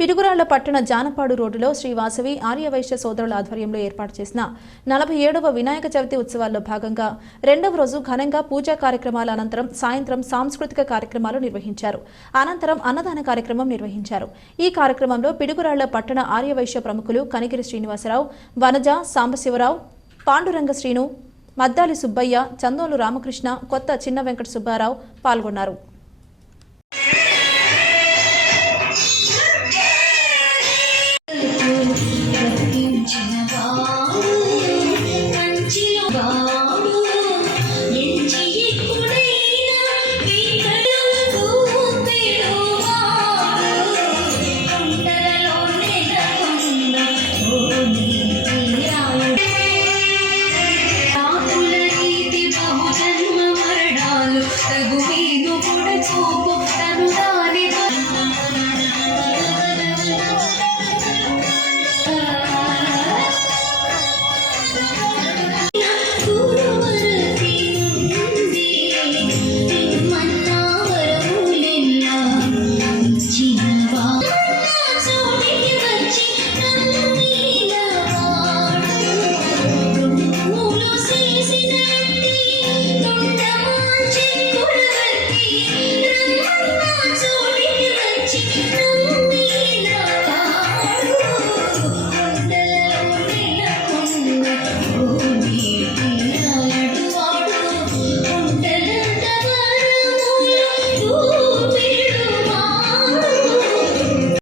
పిడుగురాళ్ల పట్టణ జానపాడు రోడ్డులో శ్రీ వాసవి ఆర్యవైశ్య సోదరుల ఆధ్వర్యంలో ఏర్పాటు చేసిన 47వ వినాయక చవితి ఉత్సవాల్లో భాగంగా రెండవ రోజు ఘనంగా పూజా కార్యక్రమాల అనంతరం సాయంత్రం సాంస్కృతిక కార్యక్రమాలు నిర్వహించారు. అనంతరం అన్నదాన కార్యక్రమం నిర్వహించారు. ఈ కార్యక్రమంలో పిడుగురాళ్ల పట్టణ ఆర్యవైశ్య ప్రముఖులు కనిగిరి శ్రీనివాసరావు, వనజ, సాంబశివరావు, పాండురంగ శ్రీను, మద్దాలి సుబ్బయ్య, చందోలు రామకృష్ణ, కొత్త చిన్న వెంకట సుబ్బారావు పాల్గొన్నారు.